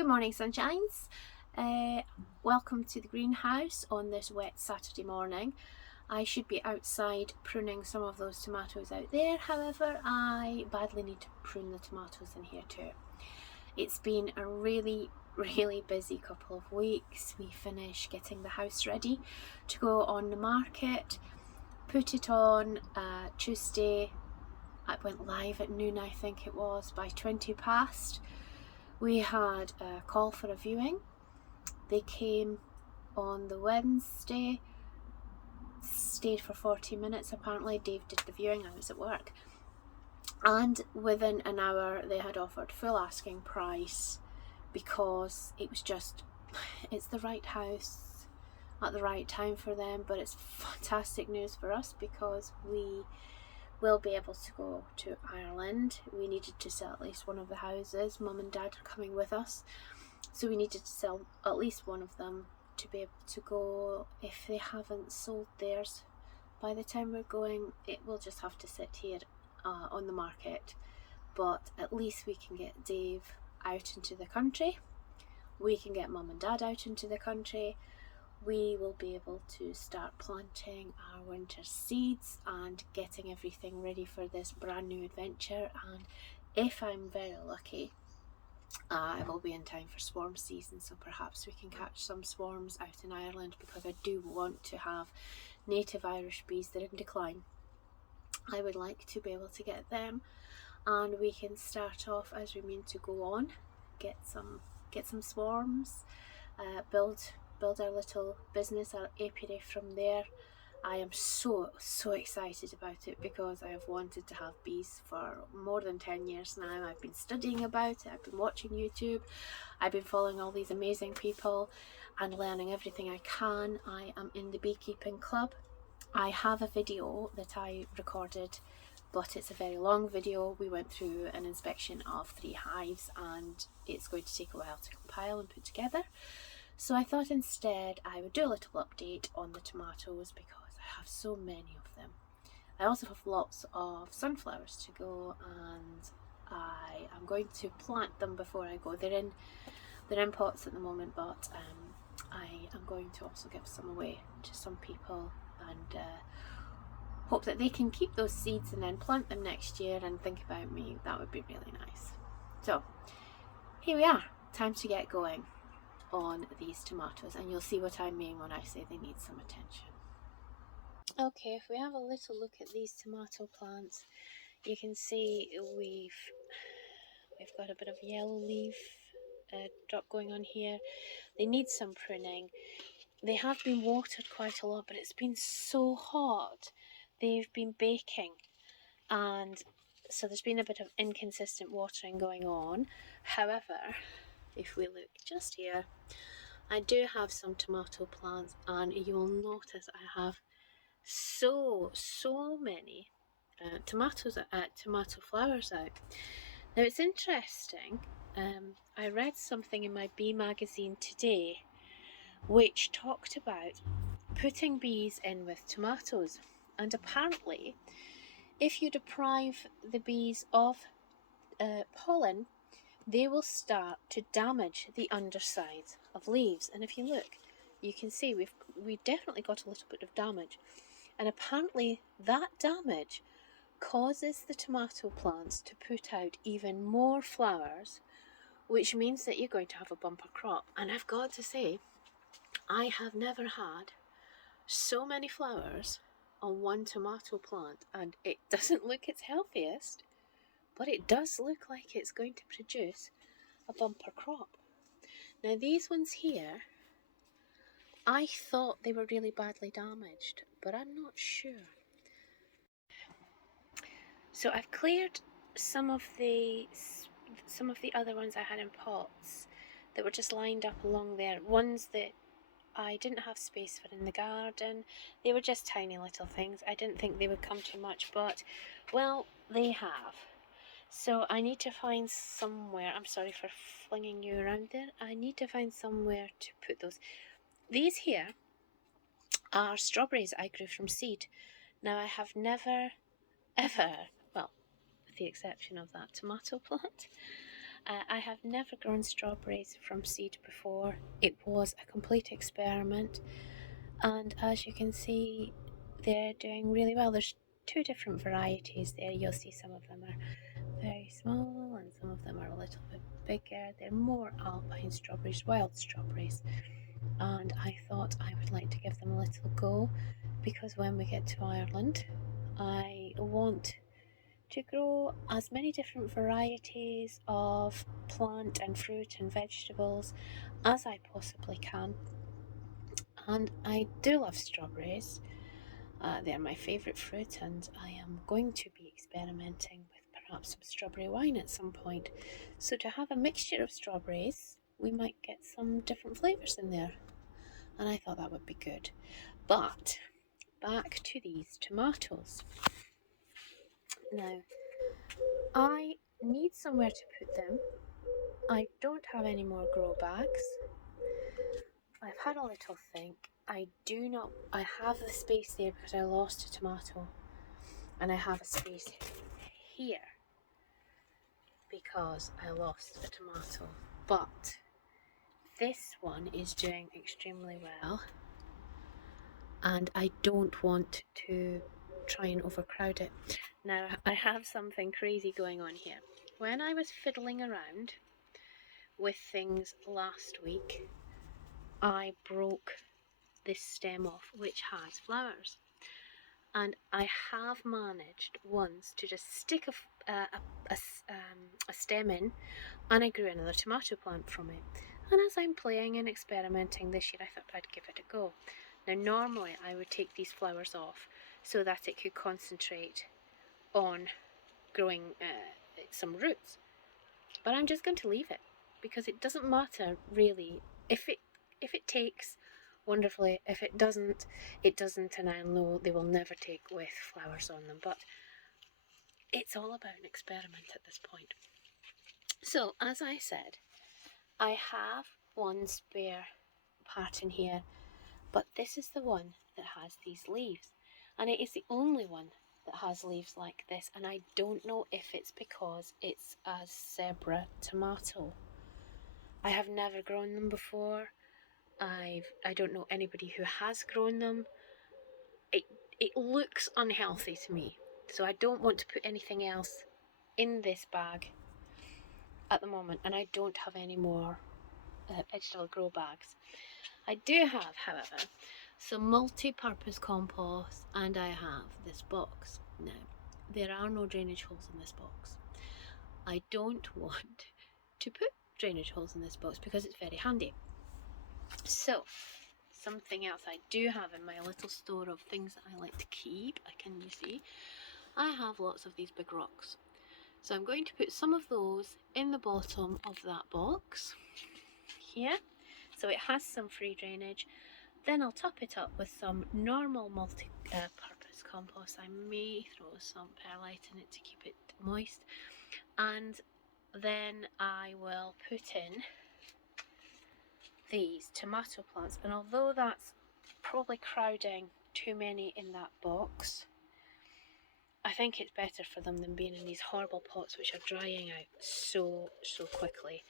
Good morning, sunshines. Welcome to the greenhouse on this wet Saturday morning. I should be outside pruning some of those tomatoes out there, however I badly need to prune the tomatoes in here too. It's been a really busy couple of weeks. We finished getting the house ready to go on the market, put it on Tuesday. It went live at noon, I think it was, by 20 past. We had a call for a viewing. They came on the Wednesday, stayed for 40 minutes apparently. Dave did the viewing, I was at work. And within an hour they had offered full asking price because it's the right house at the right time for them. But it's fantastic news for us because we will be able to go to Ireland. We needed to sell at least one of the houses. Mum and Dad are coming with us, so we needed to sell at least one of them to be able to go. If they haven't sold theirs by the time we're going, it will just have to sit here on the market. But at least we can get Dave out into the country. We can get Mum and Dad out into the country. We will be able to start planting our winter seeds and getting everything ready for this brand new adventure. And if I'm very lucky, I will be in time for swarm season, so perhaps we can catch some swarms out in Ireland, because I do want to have native Irish bees. They're in decline. I would like to be able to get them, and we can start off as we mean to go on, get some swarms, build our little business, our apiary from there. I am so excited about it because I have wanted to have bees for more than 10 years now. I've been studying about it, I've been watching YouTube, I've been following all these amazing people and learning everything I can. I am in the beekeeping club. I have a video that I recorded, but it's a very long video. We went through an inspection of 3 hives and it's going to take a while to compile and put together. So I thought instead I would do a little update on the tomatoes because I have so many of them. I also have lots of sunflowers to go, and I am going to plant them before I go. They're in pots at the moment, but I am going to also give some away to some people and hope that they can keep those seeds and then plant them next year and think about me. That would be really nice. So here we are, time to get going on these tomatoes, and you'll see what I mean when I say they need some attention. Okay, if we have a little look at these tomato plants, you can see we've got a bit of yellow leaf drop going on here. They need some pruning. They have been watered quite a lot, but it's been so hot. They've been baking, and so there's been a bit of inconsistent watering going on. However, if we look just here, I do have some tomato plants, and you'll notice I have so many tomato flowers out. Now it's interesting, I read something in my bee magazine today which talked about putting bees in with tomatoes, and apparently if you deprive the bees of pollen, they will start to damage the undersides of leaves. And if you look, you can see we've definitely got a little bit of damage, and apparently that damage causes the tomato plants to put out even more flowers, which means that you're going to have a bumper crop. And I've got to say, I have never had so many flowers on one tomato plant, and it doesn't look its healthiest, but it does look like it's going to produce a bumper crop. Now these ones here, I thought they were really badly damaged, but I'm not sure. So I've cleared some of the other ones I had in pots that were just lined up along there. Ones that I didn't have space for in the garden. They were just tiny little things. I didn't think they would come too much, but well, they have. So I need to find somewhere. I'm sorry for flinging you around there. I need to find somewhere to put those. These here are strawberries I grew from seed. Now I have never ever, well, with the exception of that tomato plant, I have never grown strawberries from seed before. It was a complete experiment, and as you can see, they're doing really well. There's 2 different varieties there. You'll see some of them are very small and some of them are a little bit bigger. They're more alpine strawberries, wild strawberries, and I thought I would like to give them a little go, because when we get to Ireland I want to grow as many different varieties of plant and fruit and vegetables as I possibly can. And I do love strawberries. They're my favourite fruit, and I am going to be experimenting with perhaps some strawberry wine at some point. So to have a mixture of strawberries, we might get some different flavours in there, and I thought that would be good. But back to these tomatoes. Now, I need somewhere to put them. I don't have any more grow bags. I've had a little think. I have the space there because I lost a tomato, and I have a space here because I lost a tomato. But this one is doing extremely well, and I don't want to try and overcrowd it. Now, I have something crazy going on here. When I was fiddling around with things last week, I broke this stem off, which has flowers, and I have managed once to just stick a stem in, and I grew another tomato plant from it. And as I'm playing and experimenting this year, I thought I'd give it a go. Now, normally I would take these flowers off so that it could concentrate on growing some roots, but I'm just going to leave it, because it doesn't matter really. If it takes, wonderfully. If it doesn't, it doesn't, and I know they will never take with flowers on them. But it's all about an experiment at this point. So, as I said, I have one spare part in here, but this is the one that has these leaves, and it is the only one that has leaves like this, and I don't know if it's because it's a zebra tomato. I have never grown them before. I don't know anybody who has grown them. It looks unhealthy to me, so I don't want to put anything else in this bag at the moment, and I don't have any more vegetable grow bags. I do have, however, some multi-purpose compost, and I have this box. Now, there are no drainage holes in this box. I don't want to put drainage holes in this box because it's very handy. So, something else I do have in my little store of things that I like to keep, can you see? I have lots of these big rocks. So I'm going to put some of those in the bottom of that box here, so it has some free drainage. Then I'll top it up with some normal multi-purpose compost. I may throw some perlite in it to keep it moist, and then I will put in these tomato plants. And although that's probably crowding too many in that box, I think it's better for them than being in these horrible pots which are drying out so quickly.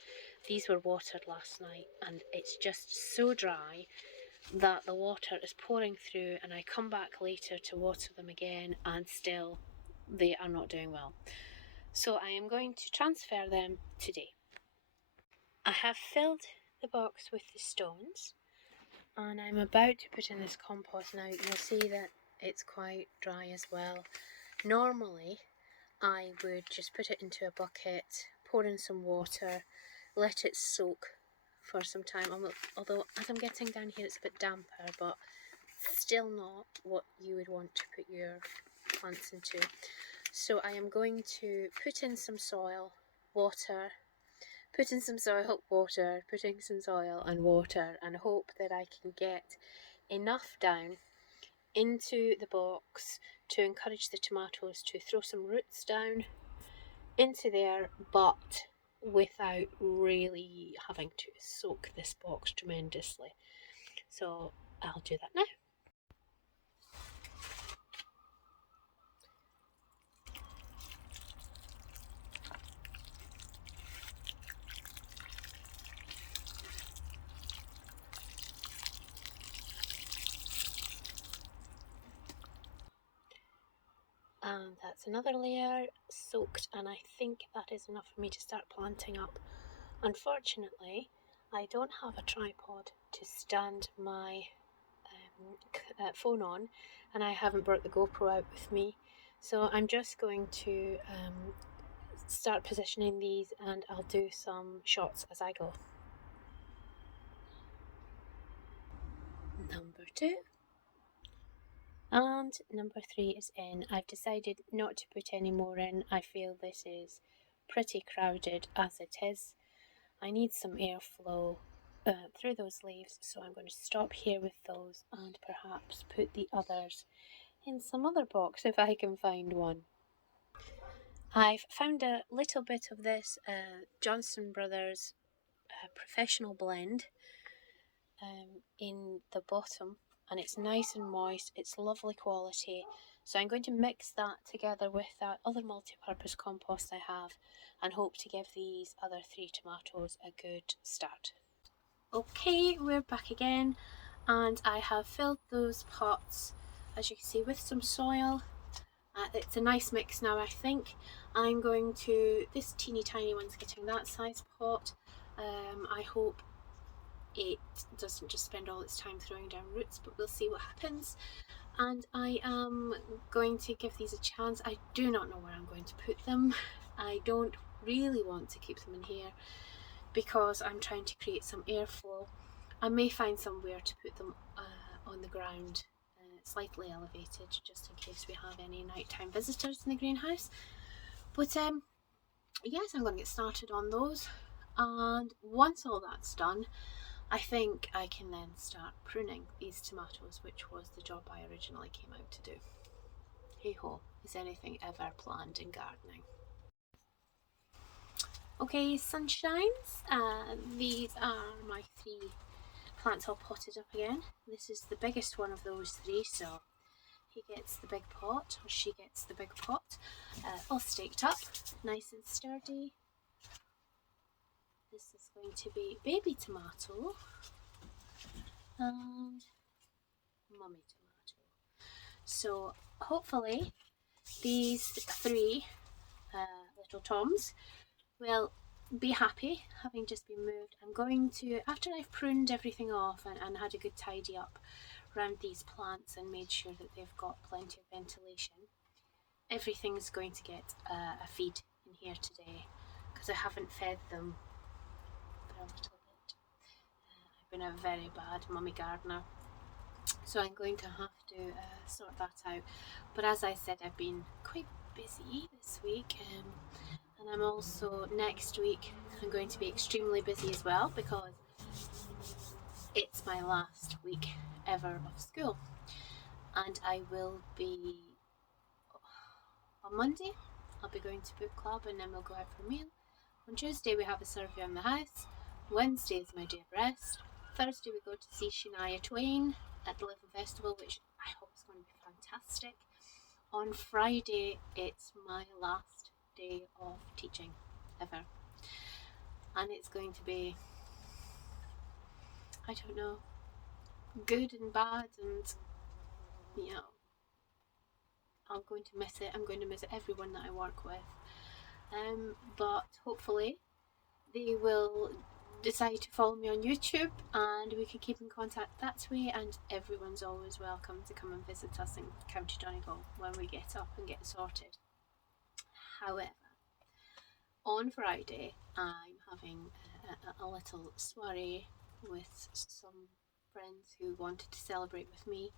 These were watered last night, and it's just so dry that the water is pouring through, and I come back later to water them again and still they are not doing well. So I am going to transfer them today. I have filled the box with the stones, and I'm about to put in this compost now. You'll see that it's quite dry as well. Normally I would just put it into a bucket, pour in some water, let it soak for some time, although as I'm getting down here it's a bit damper, but still not what you would want to put your plants into. So I am going to put in some soil, water, put in some soil, water, putting some soil and water, and hope that I can get enough down into the box to encourage the tomatoes to throw some roots down into there, but without really having to soak this box tremendously. So I'll do that now. And that's another layer soaked, and I think that is enough for me to start planting up. Unfortunately, I don't have a tripod to stand my phone on, and I haven't brought the GoPro out with me, so I'm just going to start positioning these, and I'll do some shots as I go. Number 2. And number 3 is in. I've decided not to put any more in. I feel this is pretty crowded as it is. I need some airflow through those leaves, so I'm going to stop here with those and perhaps put the others in some other box if I can find one. I've found a little bit of this Johnson Brothers professional blend in the bottom, and it's nice and moist, it's lovely quality, so I'm going to mix that together with that other multi-purpose compost I have and hope to give these other 3 tomatoes a good start. Okay, we're back again, and I have filled those pots, as you can see, with some soil. It's a nice mix now. I think I'm going to, this teeny tiny one's getting that size pot. I hope it doesn't just spend all its time throwing down roots, but we'll see what happens. And I am going to give these a chance. I do not know where I'm going to put them. I don't really want to keep them in here because I'm trying to create some airflow. I may find somewhere to put them on the ground, slightly elevated, just in case we have any nighttime visitors in the greenhouse. But yes, I'm going to get started on those, and once all that's done, I think I can then start pruning these tomatoes, which was the job I originally came out to do. Hey ho, is anything ever planned in gardening? Okay, sunshines, these are my 3 plants all potted up again. This is the biggest one of those 3, so he gets the big pot, or she gets the big pot, all staked up, nice and sturdy. This is going to be baby tomato and mummy tomato. So hopefully these 3 little toms will be happy having just been moved. I'm going to, after I've pruned everything off and had a good tidy up around these plants and made sure that they've got plenty of ventilation, everything's going to get a feed in here today because I haven't fed them for a little bit. I've been a very bad mummy gardener, so I'm going to have to sort that out. But as I said, I've been quite busy this week, and I'm also, next week, I'm going to be extremely busy as well because it's my last week ever of school, and I will be, on Monday, I'll be going to book club, and then we'll go out for a meal. On Tuesday we have a survey on the house. Wednesday is my day of rest. Thursday we go to see Shania Twain at the Living Festival, which I hope is going to be fantastic. On Friday it's my last day of teaching ever, and it's going to be, I don't know, good and bad, and you know, I'm going to miss it. I'm going to miss everyone that I work with, but hopefully they will decide to follow me on YouTube and we can keep in contact that way, and everyone's always welcome to come and visit us in County Donegal when we get up and get sorted. However, on Friday I'm having a little soiree with some friends who wanted to celebrate with me,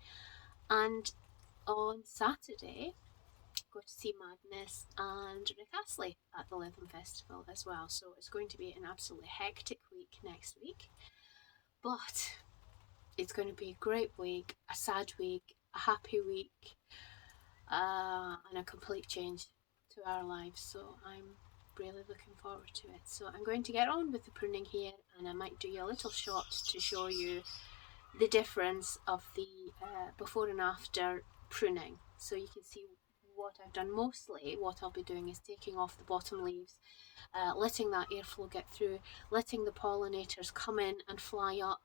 and on Saturday go to see Madness and Rick Astley at the Living Festival as well. So it's going to be an absolutely hectic week next week, but it's going to be a great week, a sad week, a happy week, and a complete change to our lives. So I'm really looking forward to it. So I'm going to get on with the pruning here, and I might do you a little shot to show you the difference of the before and after pruning, so you can see what I've done. Mostly what I'll be doing is taking off the bottom leaves, letting that airflow get through, letting the pollinators come in and fly up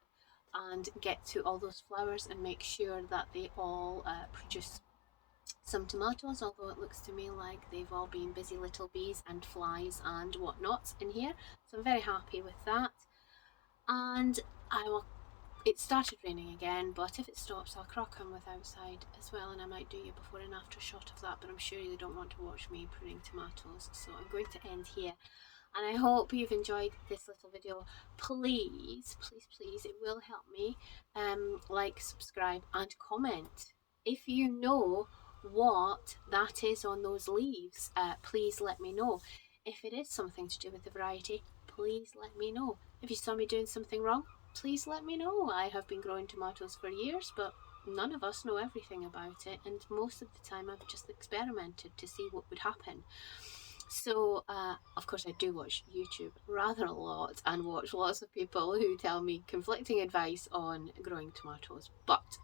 and get to all those flowers and make sure that they all produce some tomatoes, although it looks to me like they've all been busy little bees and flies and whatnot in here. So I'm very happy with that. And it started raining again, but if it stops I'll crock on with outside as well, and I might do you before and after shot of that, but I'm sure you don't want to watch me pruning tomatoes, so I'm going to end here. And I hope you've enjoyed this little video. Please, please, please, it will help me. Like, subscribe and comment. If you know what that is on those leaves, please let me know. If it is something to do with the variety, please let me know. If you saw me doing something wrong, please let me know. I have been growing tomatoes for years, but none of us know everything about it, and most of the time I've just experimented to see what would happen. So, of course, I do watch YouTube rather a lot and watch lots of people who tell me conflicting advice on growing tomatoes. But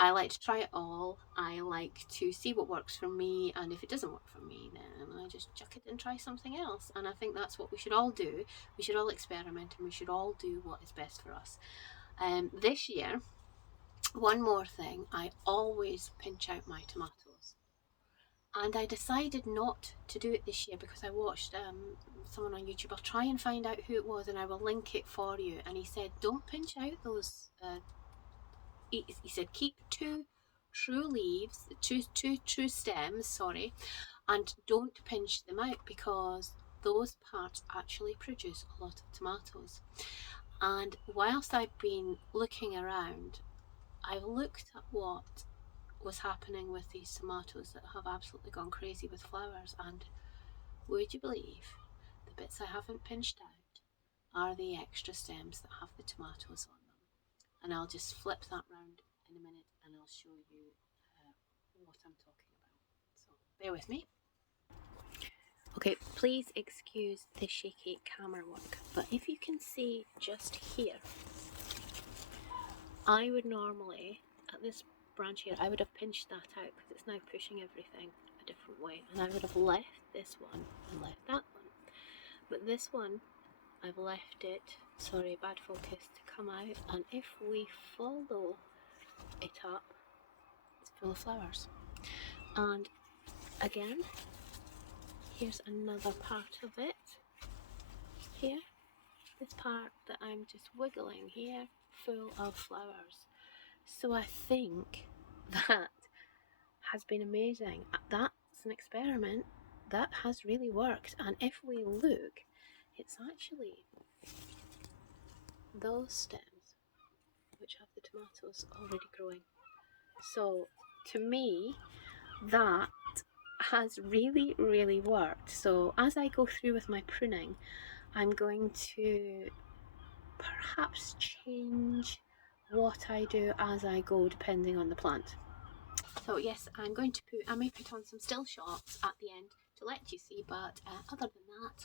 I like to try it all. I like to see what works for me, and if it doesn't work for me, then I just chuck it and try something else. And I think that's what we should all do. We should all experiment, and we should all do what is best for us. This year, one more thing, I always pinch out my tomatoes. And I decided not to do it this year because I watched someone on YouTube. I'll try and find out who it was, and I will link it for you. And he said, don't pinch out those. He said, keep two true leaves, two true stems, sorry, and don't pinch them out because those parts actually produce a lot of tomatoes. And whilst I've been looking around, I've looked at what was happening with these tomatoes that have absolutely gone crazy with flowers, and would you believe the bits I haven't pinched out are the extra stems that have the tomatoes on them. And I'll just flip that round in a minute and I'll show you what I'm talking about. So bear with me. Okay, please excuse the shaky camera work, but if you can see just here, I would normally, at this branch here, I would have pinched that out because it's now pushing everything a different way, and I would have left this one and left that one. But this one, I've left it, sorry, bad focus, to come out, and if we follow it up, it's full of flowers. And again, here's another part of it. Here, this part that I'm just wiggling here, full of flowers. So I think that has been amazing. That's an experiment that has really worked, and if we look, it's actually those stems which have the tomatoes already growing. So to me, that has really, really worked. So as I go through with my pruning, I'm going to perhaps change what I do as I go depending on the plant. So yes, I may put on some still shots at the end to let you see, but other than that,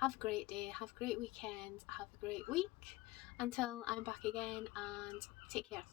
have a great day, have a great weekend, have a great week, until I'm back again, and take care.